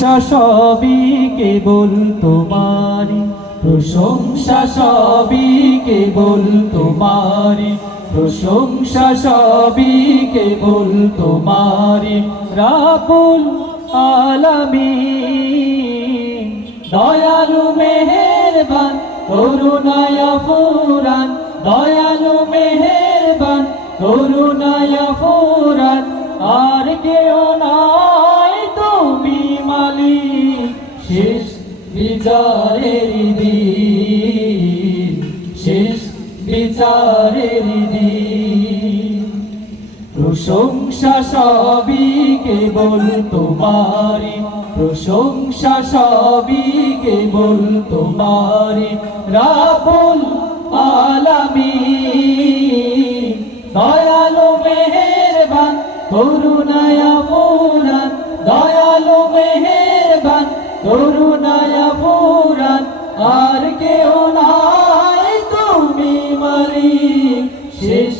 সবই কেবল তোমারি প্রশংসা, সবই কেবল তোমারি প্রশংসা, সবই কেবল তোমারি রাব্বুল আলামিন। দয়ালু মেহেরবান করুণায় ফুরান, দয়ালু মেহেরবান করুণায় ফুরান, আর কেউ নাই তুমি মালিক শেষ বিচারের দিন, শেষ বিচারের দিন। প্রশংসা সবই কেবল তোমারি প্রশংসা, সবই কেবল তোমারি রাব্বুল আলামিন। দয়ালু মেহেরবান করুণায় ফুরান, দয়ালু মেহেরবান করুণায় ফুরান, আর কেউ নাই তুমি মালিক শেষ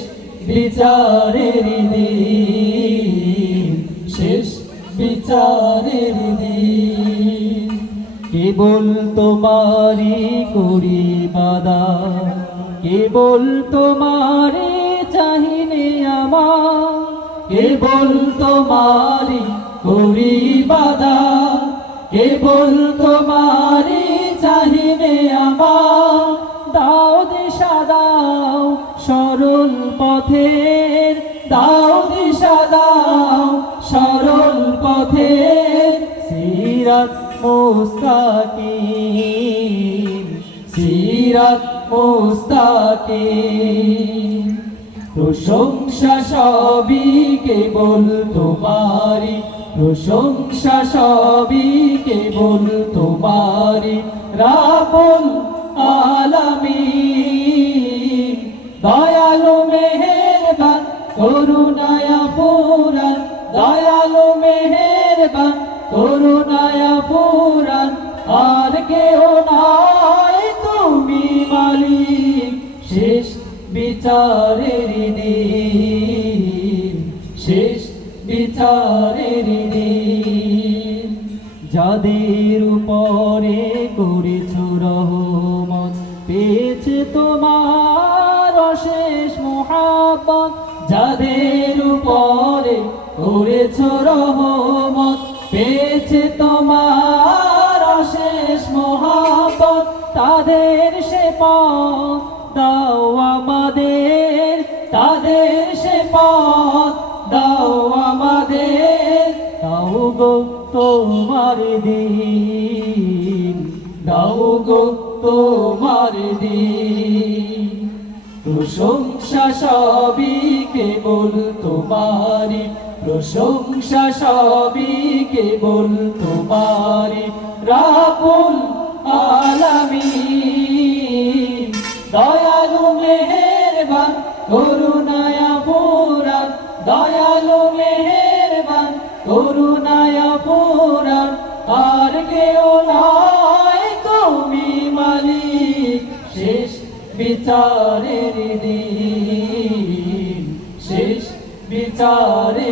বিচারের দিন, শেষ বিচারের দিন। কেবল তোমারি করি ইবাদত, কেবল তোমারি চাহিনে আমার, কেবল তোমারি করি ইবাদত, কেবল তোমারি চাহিনে আমার। দাও দিশা দাও সরল পথের, দাও দিশা দাও সরল পথের, সিরাত মুস্তাকিম, সিরাত মুস্তাকিম। প্রশংসা সবই কেবল তোমারি প্রশংসা, সবই কেবল তোমারি রাব্বুল আলামিন। দয়ালু মেহেরবান করুণায় ফুরান, দয়ালু মেহেরবান করুণায় ফুরান, আর কেউ নাই তুমি মালিক শেষ বিচারের দিন, শেষ বিচারের দিন। যাদের উপরে করেছ রহমত, পেয়েছে তোমার অশেষ মুহাব্বত, যাদের উপরে করেছ রহমত, পেয়েছে তোমার অশেষ মুহাব্বত, তাদের সে পথ দাও আমাদের, তাদের সে পথ দাও আমাদের। দাও গো তোমার দিন, দাও গো তোমার দিন। প্রশংসা সবই কেবল তোমারি প্রশংসা, সবই কেবল তোমারি রাব্বুল আলামিন। দয়ালু মেহেরবান করুণায় ফুরান, দয়ালু মেহেরবান করুণায় ফুরান, আর কেউ নাই তুমি মালিক শেষ বিচারের দিন, শেষ বিচারের